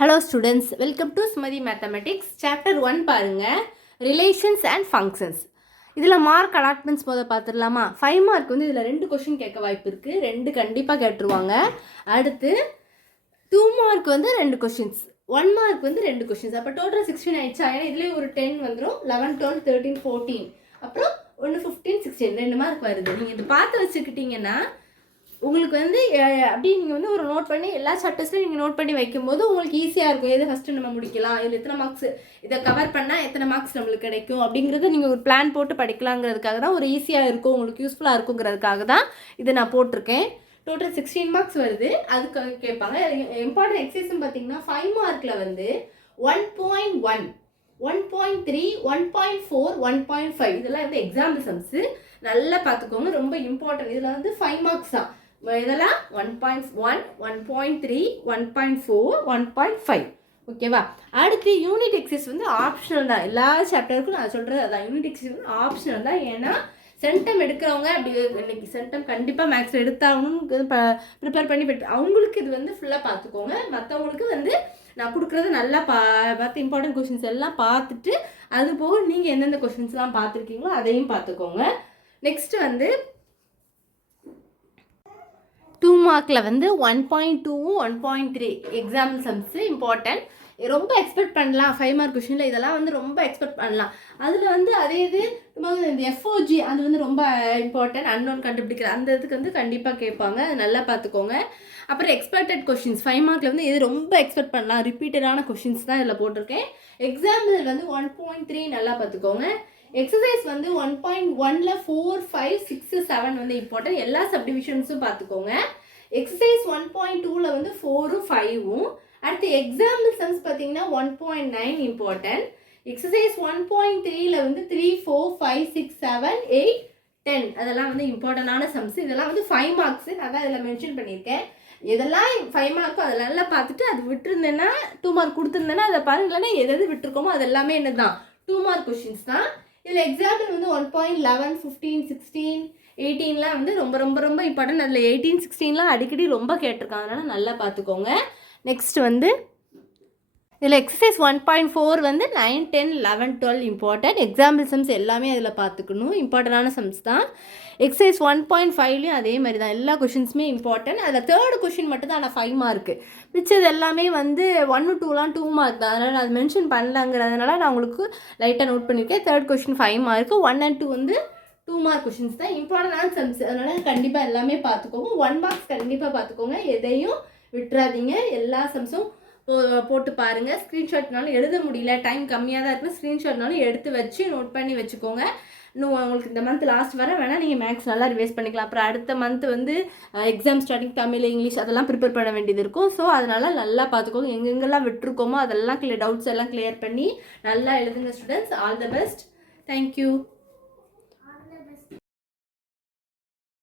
Hello students, welcome to Smadi Mathematics. Chapter 1 பாருங்க Relations and Functions. இதில் mark allotments போத பார்த்துடலாமா? 5 மார்க் வந்து இதில் 2 கொஷின் கேட்க வாய்ப்பு இருக்குது. 2 கண்டிப்பாக கேட்டுருவாங்க. அடுத்து 2 மார்க் வந்து 2 கொஷின்ஸ், 1 மார்க் வந்து 2 கொஷின்ஸ். அப்போ டோட்டல் 16 ஆயிடுச்சா? ஏன்னா இதுலேயே ஒரு 10 வந்துடும். 11, 12, 13, 14, அப்புறம் 1, 15, 16 2 மார்க் வருது. நீங்கள் இது பார்த்து வச்சுக்கிட்டிங்கன்னா உங்களுக்கு வந்து அப்படி நீங்கள் வந்து ஒரு நோட் பண்ணி எல்லா சாப்டர்ஸ்லையும் நீங்கள் நோட் பண்ணி வைக்கும்போது உங்களுக்கு ஈஸியாக இருக்கும். எது ஃபஸ்ட்டு நம்ம முடிக்கலாம், இதில் எத்தனை மார்க்ஸ், இதை கவர் பண்ணால் எத்தனை மார்க்ஸ் நம்மளுக்கு கிடைக்கும் அப்படிங்கிறத நீங்கள் ஒரு பிளான் போட்டு படிக்கலாங்கிறதுக்காக தான், ஒரு ஈஸியாக இருக்கும், உங்களுக்கு யூஸ்ஃபுல்லாக இருக்குங்கிறதுக்காக தான் இதை நான் போட்டிருக்கேன். டோட்டல் 16 மார்க்ஸ் வருது. அதுக்கு கேட்பாங்க. இம்பார்ட்டன்ட் எக்ஸசைஸ்ன்னு பார்த்தீங்கன்னா 5 மார்க்கில் வந்து 1.1, 1.3, 1.4, 1.5 இதெல்லாம் வந்து எக்ஸாம்பிள் சம்ஸு. நல்லா பார்த்துக்கோங்க, ரொம்ப இம்பார்ட்டன்ட். இதில் வந்து 5 மார்க்ஸ் தான். இதெல்லாம் 1.1, 1.3, 1.4, 1.5 ஓகேவா? அடுத்து யூனிட் எக்ஸசைஸ் வந்து ஆப்ஷனல் தான். எல்லா சாப்டருக்கும் நான் சொல்கிறது அதான், யூனிட் எக்ஸசைஸ் வந்து ஆப்ஷனல் தான். ஏன்னா சென்டம் எடுக்கிறவங்க அப்படி இன்னைக்கு சென்டம் கண்டிப்பாக மேக்ஸ் எடுத்தாகணும்னு ப்ரிப்பேர் பண்ணி அவங்களுக்கு இது வந்து ஃபுல்லாக பார்த்துக்கோங்க. மற்றவங்களுக்கு வந்து நான் கொடுக்குறது நல்லா பார்த்து இம்பார்ட்டன்ட் கொஷின்ஸ் எல்லாம் பார்த்துட்டு, அது போக நீங்கள் எந்தெந்த கொஷின்ஸ்லாம் பார்த்துருக்கீங்களோ அதையும் பார்த்துக்கோங்க. நெக்ஸ்ட்டு வந்து 2 மார்க்கில் வந்து 1.2, 1.3 எக்ஸாம்பிள் சம்ஸு இம்பார்ட்டன்ட். ரொம்ப எக்ஸ்பெக்ட் பண்ணலாம் 5 மார்க் கொஷினில். இதெல்லாம் வந்து ரொம்ப எக்ஸ்பெக்ட் பண்ணலாம். அதில் வந்து அதே இது இந்த எஃப்ஓஜி அது வந்து ரொம்ப இம்பார்ட்டன்ட். அன்னோன் கண்டுபிடிக்கிற அந்த இதுக்கு வந்து கண்டிப்பாக கேட்பாங்க. அது நல்லா பார்த்துக்கோங்க. அப்புறம் எக்ஸ்பெக்டட் கொஷின்ஸ் 5 மார்க்கில் வந்து எது ரொம்ப எக்ஸ்பெக்ட் பண்ணலாம், ரிப்பீட்டடான கொஷின்ஸ் தான் இதில் போட்டிருக்கேன். எக்ஸாம்பிள் வந்து 1.3 நல்லா பார்த்துக்கோங்க. எக்ஸசைஸ் வந்து 1.1ல் 4, 5, 6, 7 வந்து இம்பார்ட்டன்ட். எல்லா சப்டிவிஷன்ஸும் பார்த்துக்கோங்க. எக்ஸசைஸ் 1.2ல் வந்து 4, 5. அடுத்து எக்ஸாம்பிள் சம்ஸ் பார்த்தீங்கன்னா 1.9 இம்பார்ட்டன்ட். எக்ஸசைஸ் 1.3ல் வந்து 3, 4, 5, 6, 7, 8, 10 அதெல்லாம் வந்து இம்பார்ட்டண்டான சம்ஸ். இதெல்லாம் வந்து 5 மார்க்ஸு. நான் தான் இதில் மென்ஷன் பண்ணியிருக்கேன். இதெல்லாம் 5 மார்க்கும் அதில் நல்லா பார்த்துட்டு அது விட்டுருந்தேன்னா 2 மார்க் கொடுத்துருந்தேன்னா அதை பாருங்க. இல்லைன்னா எது விட்டுருக்கோமோ அது எல்லாமே என்ன தான் 2 மார்க் கொஷின்ஸ் தான். இதில் எக்ஸாம்பிள் வந்து 1.11, 15, 16, 18லாம் வந்து ரொம்ப ரொம்ப ரொம்ப இம்பார்ட்டன்ட். அதில் 18, 16லாம் அடிக்கடி ரொம்ப கேட்டிருக்காங்க. அதனால் நல்லா பார்த்துக்கோங்க. நெக்ஸ்ட் வந்து இதில் எக்ஸசைஸ் 1.4 வந்து 9, 10, 11, 12 இம்பார்ட்டன்ட். எக்ஸாம்பிள் சம்ஸ் எல்லாமே அதில் பார்த்துக்கணும். இம்பார்ட்டண்டான சம்ஸ் தான். எக்ஸசைஸ் 1.5லையும் அதே மாதிரி தான். எல்லா கொஷின்ஸுமே இம்பார்ட்டன்ட். அதில் 3rd கொஷின் மட்டும் தான் ஆனால் 5 மார்க்கு. மிச்சது எல்லாமே வந்து 1, 2லாம் 2 மார்க் தான். அதனால் அது மென்ஷன் பண்ணலங்கிறதுனால நான் உங்களுக்கு லைட்டாக நோட் பண்ணியிருக்கேன். 3rd கொஷின் 5 மார்க்கு, 1 and 2 வந்து 2 மார்க் கொஷின்ஸ் தான். இம்பார்ட்டண்டான சம்ஸ். அதனால் கண்டிப்பாக எல்லாமே பார்த்துக்கோங்க. 1 மார்க்ஸ் கண்டிப்பாக பார்த்துக்கோங்க. எதையும் விட்டுறாதீங்க. எல்லா சம்ஸும் போட்டு பாருங்கள். ஸ்க்ரீன்ஷாட்னாலும் எழுத முடியல, டைம் கம்மியாக தான் இருக்குன்னு ஸ்க்ரீன்ஷாட்னாலும் எடுத்து வச்சு நோட் பண்ணி வச்சுக்கோங்க. இன்னும் உங்களுக்கு இந்த மந்த் லாஸ்ட் வர வேணால் நீங்கள் மேக்ஸ் நல்லா ரிவைஸ் பண்ணிக்கலாம். அப்புறம் அடுத்த மந்த் வந்து எக்ஸாம் ஸ்டார்டிங் தமிழ், இங்கிலீஷ் அதெல்லாம் ப்ரிப்பேர் பண்ண வேண்டியது இருக்கும். ஸோ அதனால் நல்லா பார்த்துக்கோங்க. எங்கெங்கெல்லாம் விட்டுருக்கோமோ அதெல்லாம் டவுட்ஸ் எல்லாம் கிளியர் பண்ணி நல்லா எழுதுங்க students. All the best. Thank you.